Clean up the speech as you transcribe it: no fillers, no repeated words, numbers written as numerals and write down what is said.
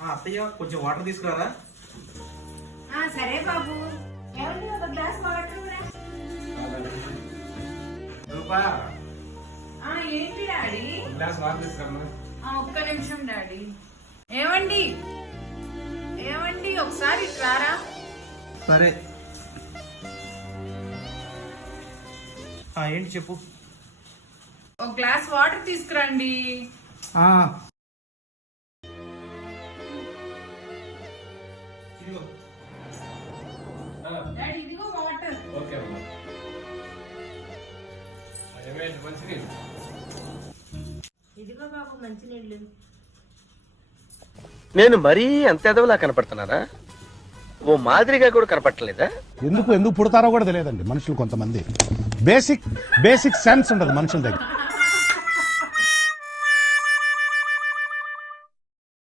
అత్తయ్య కొంచెం వాటర్ తీసుకురారా. సరే బాబు. ఏమండి ఒక గ్లాస్ వాటర్ కూడా. రూపా ఏంటి డాడీ? Glass water తీసుకురమ్మా. ఒక్క నిమిషం డాడీ. ఏమండి ఏమండి ఒకసారి ఇట్లారా. సరే. ఏంటి చెప్పు. ఒక గ్లాస్ వాటర్ తీసుకురండి. ఇదిగో. డాడీ ఇదిగో వాటర్. ఓకే అమ్మా. మంచినీళ్ళు. ఇదిగో బాబు మంచినీళ్ళు. నేను మరీ అంత ఎదవలా కనపడుతున్నారా? ఓ మాదిరిగా కూడా కనపడలేదా? ఎందుకు పుడతారో కూడా తెలియదండి మనుషులు. కొంతమంది బేసిక్ సెన్స్ ఉండదు మనుషుల దగ్గర.